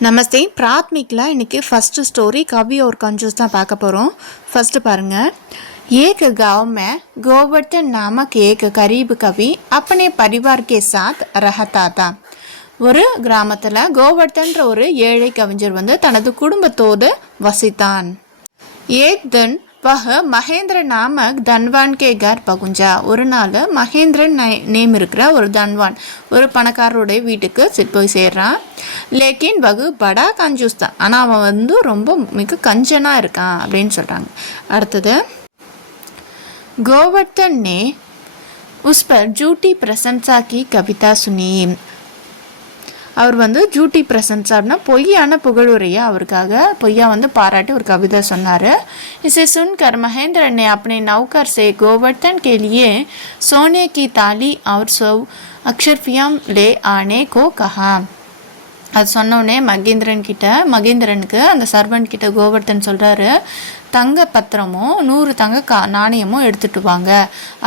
நமஸ்தே. प्राथमिकला इनके first story कवि और कंजूस தான் பார்க்க போகிறோம். फर्स्ट பாருங்க. एक गांव में गोवर्धन नामक एक गरीब कवि अपने परिवार के साथ रहता था. ஒரு கிராமத்தில் கோவர்தன்ற ஒரு ஏழை கவிஞர் வந்து தனது குடும்பத்தோடு வசித்தான். एक दिन वह महेंद्र नामक धनवान के घर पहुंचा. ஒரு நாள் மகேந்திரன் நேம் இருக்கிற ஒரு தன்வான் ஒரு பணக்காரருடைய வீட்டுக்கு போய் சேர்றான். லேக்கின் வகு படா கஞ்சூஸ் தான், ஆனால் அவன் வந்து ரொம்ப மிக கஞ்சனாக இருக்கான் அப்படின்னு சொல்கிறாங்க. அடுத்தது, கோவர்தன் ने उस पर झूठी प्रशंसा की कविता सुनी. அவர் வந்து ஜூட்டி பிரசன்ஸ் அப்படின்னா பொய்யான புகழுரையை அவருக்காக பொய்யா வந்து பாராட்டி ஒரு கவிதை சொன்னார். इसे सुनकर महेंद्र ने अपने नौकर से गोवर्धन के लिए सोने की ताली और 100 अक्षरफियां ले आने को कहा. அது சொன்னோடனே மகேந்திரனுக்கு அந்த சர்வன்ட் கிட்ட கோவர்தன் சொல்கிறாரு, தங்க பத்திரமும் 100 தங்க நாணயமும் எடுத்துட்டு வாங்க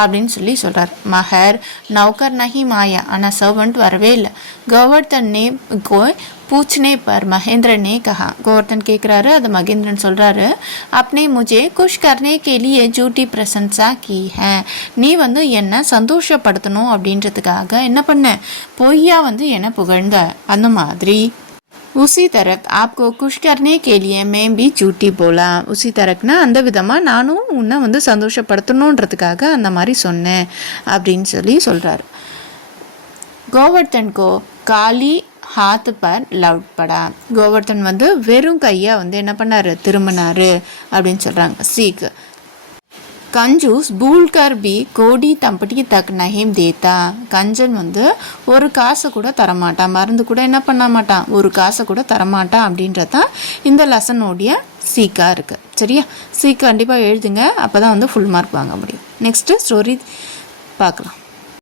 அப்படின்னு சொல்லி சொல்கிறார். மகர் நௌகர் நஹி மாயா, ஆனால் சர்வன்ட் வரவே இல்லை. கோவர்தன் ने कोई पूछने पर महेंद्र ने कहा. गोवर्धन கேட்குறாரு, அது மகேந்திரன் சொல்கிறாரு, अपने मुझे खुश करने के लिए झूठी प्रशंसा की है. நீ வந்து என்னை சந்தோஷப்படுத்தணும் அப்படின்றதுக்காக என்ன பண்ண, பொய்யா வந்து என்னை புகழ்ந்த. அந்த மாதிரி उसी तरह आपको खुश करने के लिए मैं भी झूठी बोला. उसी तरहனா அந்த விதமாக நானும் உன்னை வந்து சந்தோஷப்படுத்தணுன்றதுக்காக அந்த மாதிரி சொன்னேன் அப்படின்னு சொல்லி சொல்கிறாரு. கோவர்தன் கோ காலி हाथ पर लौट पड़ा. கோவர்தன் வந்து வெறும் கையாக வந்து என்ன பண்ணார், திரும்பினார் அப்படின்னு சொல்கிறாங்க. சீக் कंजूस भूल कर भी கோடி தம்பட்டி தக் நஹீம் தேத்தா. கஞ்சன் வந்து ஒரு காசை கூட தரமாட்டான், மருந்து கூட என்ன பண்ண மாட்டான், ஒரு காசை கூட தரமாட்டான் அப்படின்றது தான் இந்த லெசனோடைய சீக்காக இருக்குது. சரியா, சீக்கு கண்டிப்பாக எழுதுங்க, அப்போ தான் வந்து ஃபுல் மார்க் வாங்க முடியும். நெக்ஸ்ட்டு ஸ்டோரி பார்க்கலாம்.